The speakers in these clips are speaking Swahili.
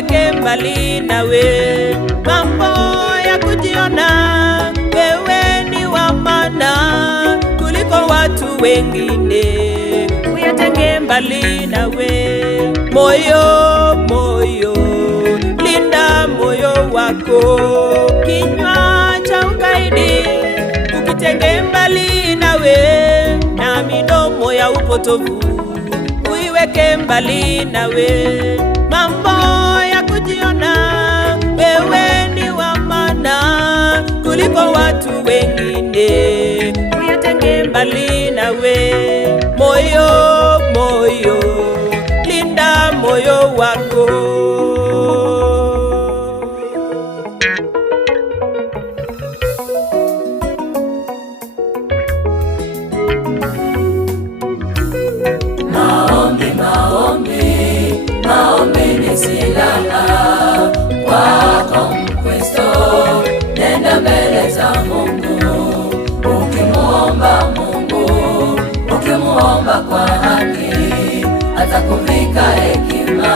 uiweke mbali nawe mambo ya kujiona wewe ni wa maana kuliko watu wengine, uyatenge mbali nawe. Moyo, linda moyo wako, kinywa cha ukaidi ukitenge mbali nawe, na midomo ya upotovu uiweke mbali nawe. Mambo ya kujiona wewe ni wa maana kuliko watu wengine, uyatenge mbali nawe. Moyo, linda moyo wako. Maombi ni silaha kwako Mkristo, nenda mbele za Mungu ukimuomba Mungu, ukimuomba kwa haki, atakuvika hekima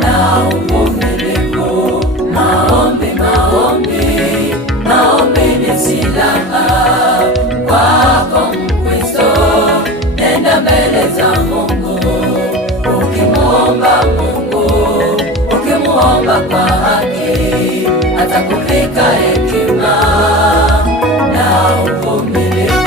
na uvumilivu. Maombi ni silaha kwako Mkristo, nenda mbele za Mungu ukimuomba Mungu, ukimuomba kwa haki, atakuvika hekima na uvumilivu.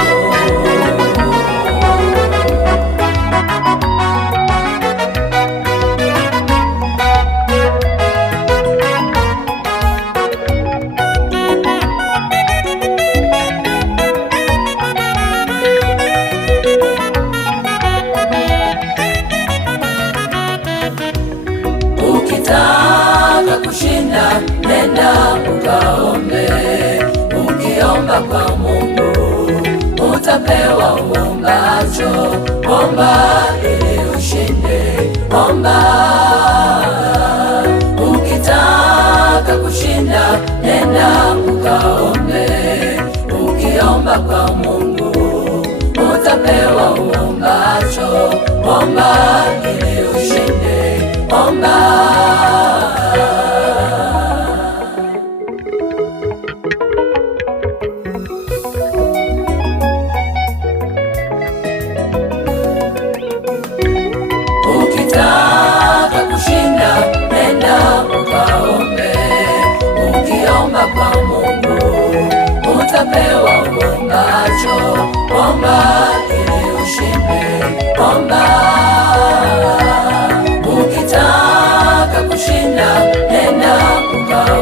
Ukitaka kushinda, nenda ukaombe. Ukiomba kwa Mungu utapewa uombacho. Omba ili ushinde, omba. Ukitaka kushinda, nenda ukaombe. Ukiomba kwa Mungu utapewa uombacho. Omba ili ushinde, omba. Ukitaka kushinda, nenda ukaombe. Ukiomba kwa Mungu utapewa uombacho. Omba ili ushinde, omba. Ukitaka kushinda, nenda ukaombe.